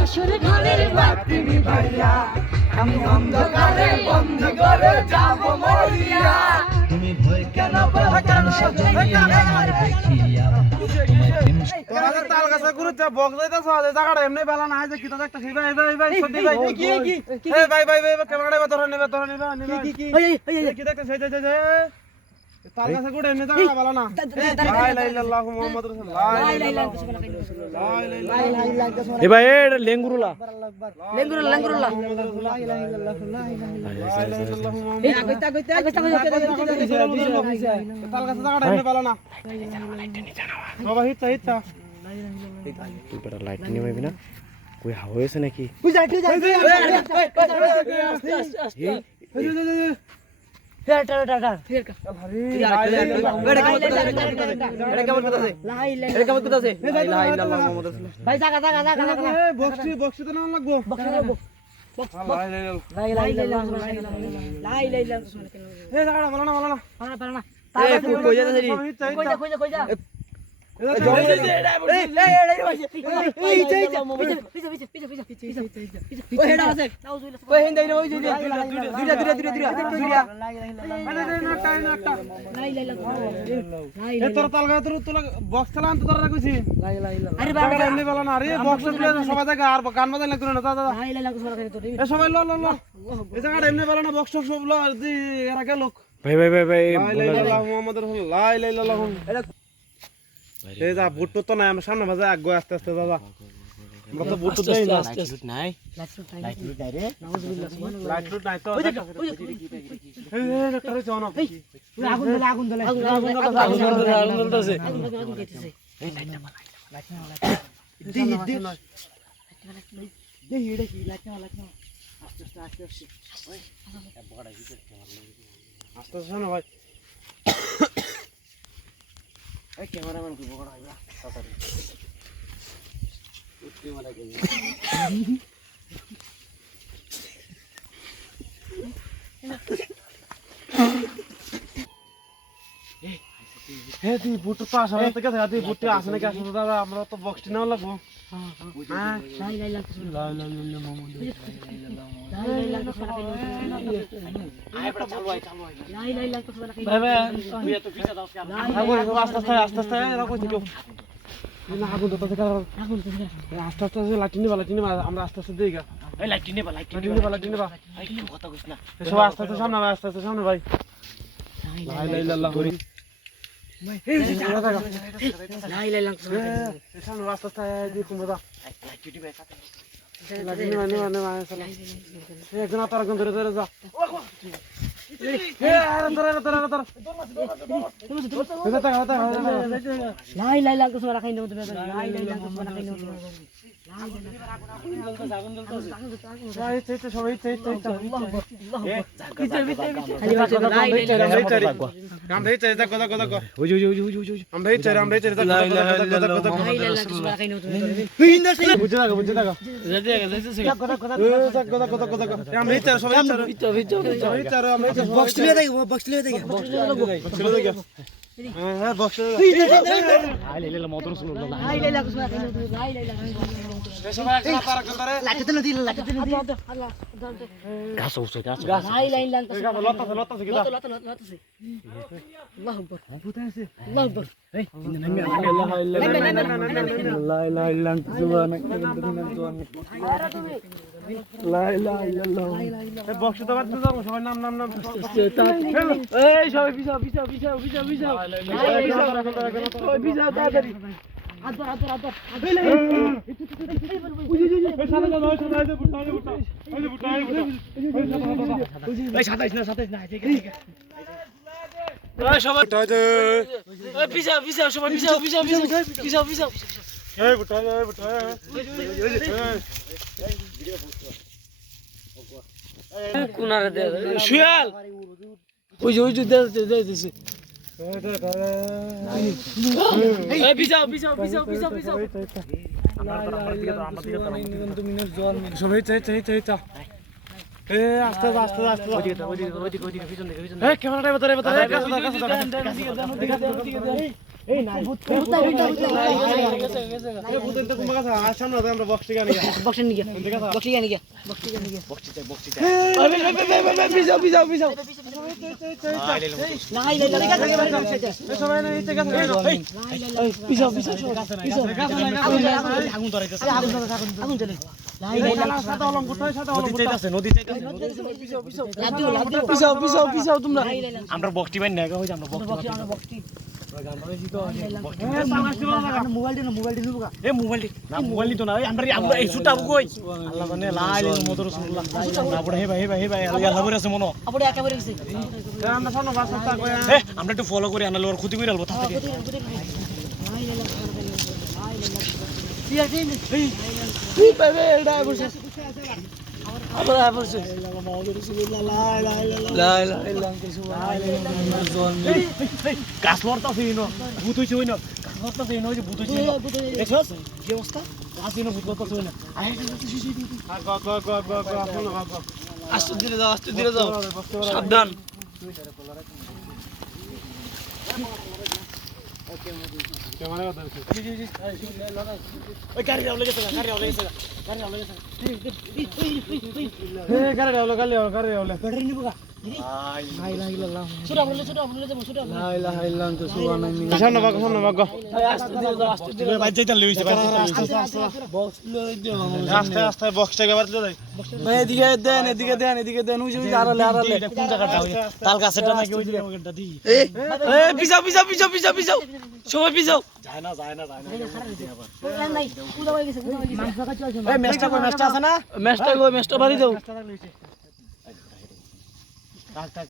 বাসর ঘরের বাতি নিভাইয়া আমি অন্ধকারে বন্দি করে যাব মরিয়া তুমি ভয় কেন পাও কেন সজনিয়া আমার দেখিয়া তোরা তাল গাছে গুরুতে বক্স যাইতাছ এই জায়গাটা এমনি বেলা না যে কি তো একটা সেই ভাই সত্যি ভাই কি এই ভাই ক্যামেরাটা ধরে নেবে কি কি দেখতে সেই তাল গাছে গুড়ে এমনি জায়গা বেলা না লা ইলাহা ইল্লাল্লাহু মুহাম্মাদুর রাসূলুল্লাহ লা ইলাহা ইল্লাল্লাহ এ ভাই এটা লেঙ্গুরুলা লা ইলাহা ইল্লাল্লাহু এই আগইতা তাল গাছে জায়গাটা এমনি বেলা না বাবা হিচ্ছা তুই বড় লাইট নিয়ে যাবি না কই হাওয়া হয়েছে নাকি বুট তো নাই আমার সামনে ভাজা আগে আস্তে আস্তে দাদা আমরা তো বুট দেই না নাই লাইট লুট নাই তো এই ডাক্তারে চোনা আগুন ধরে এই লাইটটা আস্তে আস্তে না ভাই ক্যামেরাম্যান কি বড় হইবা তাড়াতাড়ি উঠতে মারা গেল হে তুই বুট তো আসা থেকে তুই বুটটা আসে নাকি আসে দাদা আমরা তো বক্সটি নাও লাগবো আস্তে আস্তে লাইট নিবা আমরা আস্তে আস্তে দিই লাইট নিবা সবাই আস্তে আস্তে সামনে ভাই আস্তে আস্তে সামনে ভাই একজন আরেকজন ধরে ধরে যা শিয়াল ওই যে দিছে ক্যামেরাটা এই ভূতের তো তোমার কাছে আর সামনে আমরা বক্স টিকা নিয়ে সবাই না নিচে গেছে আমরা বক্সটি বাই না হই আমরা বক্সটি এ মোবাইল না মোবাইল তো না আমরা এই সুটা কই আল্লাহ জানে লা ইলাহা ইল্লাল্লাহ রাসূলুল্লাহ না পড়ে হে ভাই আল্লাহ বলে আছে মনো আমরা সামনে বাস করতে কই এ আমরা একটু ফলো করে আনালে ওর ক্ষতি করে আলবো তাতে গাছ মরতাছে ইনো ভূত হইছে ওই না গাছ মরতাছে ইনো যে ভূত হইছে দেখছস কি অবস্থা গাছ ইনো ভূত মরতাছে ওই না আস্তে ধীরে যাও সাবধান ওই গাড়ি রাও লেগেছে গাড়ি রাও লেগেছে ভাই যেটা লইছে আস্তে আস্তে বক্স টিকা বাড়তে যাই এদিকে দেন ওই যে আড়ালে কোন জায়গাটা তাল গাছেরটা নাকি ওই জায়গাটা দি পিছাও সবাই পিছাও যায় না এই মেশটা আছে না মেশটা বাড়ি দাও